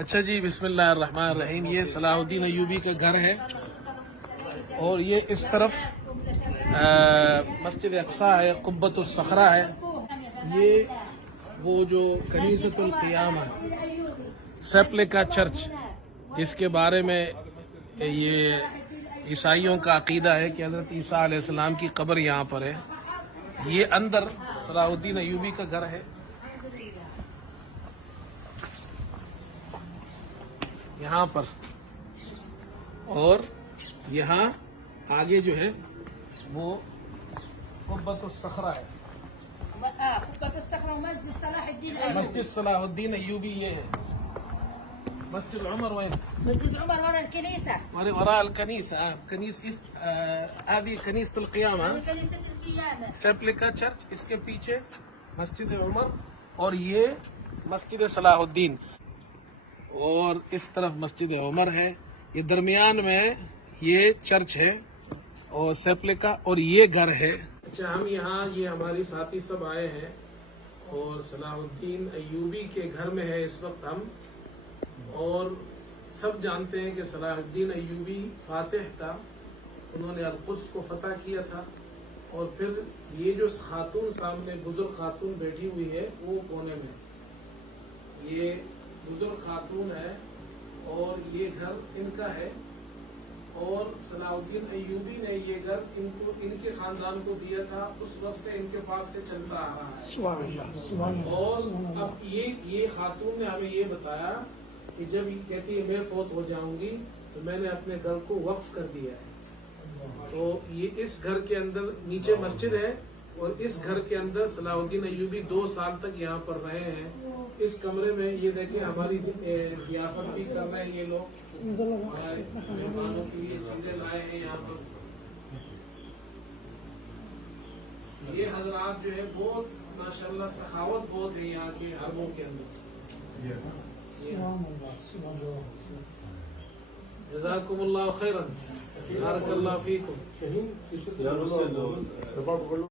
اچھا جی، بسم اللہ الرحمن الرحیم. یہ صلاح الدین ایوبی کا گھر ہے اور یہ اس طرف مسجد اقصیٰ ہے، قبۃ الصخرہ ہے. یہ وہ جو کنیسۃ القیامہ سیپلیکا چرچ، جس کے بارے میں یہ عیسائیوں کا عقیدہ ہے کہ حضرت عیسیٰ علیہ السلام کی قبر یہاں پر ہے. یہ اندر صلاح الدین ایوبی کا گھر ہے. یہاں پر اور یہاں آگے جو ہے وہ قبۃ الصخرہ ہے. مسجد صلاح الدین ایوبی یہ ہے. مسجد عمر وين؟ مسجد عمر ورا الكنيسة. وراء الكنيسة. هذه كنيسة القيامة. كنيسة القيامة. سیپلیکا چرچ، اس کے پیچھے مسجد عمر اور یہ مسجد صلاح الدین، اور اس طرف مسجد عمر ہے. یہ درمیان میں یہ چرچ ہے اور سیپلیکا اور یہ گھر ہے. اچھا، ہم یہاں یہ ہماری ساتھی سب آئے ہیں اور صلاح الدین ایوبی کے گھر میں ہے اس وقت ہم. اور سب جانتے ہیں کہ صلاح الدین ایوبی فاتح تھا، انہوں نے القدس کو فتح کیا تھا. اور پھر یہ جو خاتون سامنے بزرگ خاتون بیٹھی ہوئی ہے وہ کونے میں، یہ بزرگ خاتون ہے اور یہ گھر ان کا ہے. اور صلاح الدین ایوبی نے یہ گھر ان کے خاندان کو دیا تھا. اس وقت سے ان کے پاس سے چلتا آ رہا ہے. اور اب یہ خاتون نے ہمیں یہ بتایا کہ جب یہ کہتی ہے میں فوت ہو جاؤں گی تو میں نے اپنے گھر کو وقف کر دیا ہے. تو یہ اس گھر کے اندر نیچے مسجد ہے اور اس گھر کے اندر صلاح الدین ایوبی 2 سال تک یہاں پر رہے ہیں. اس کمرے میں یہ دیکھیں ہماری ضیافت بھی کر رہے ہیں یہ لوگ، مہمانوں کے لیے چیزیں لائے ہیں یہاں پر. یہ حضرات جو ہے بہت ماشاءاللہ سخاوت بہت ہے یہاں کے حرموں کے اندر. جزاکم اللہ خیرا، بارک اللہ فیکم.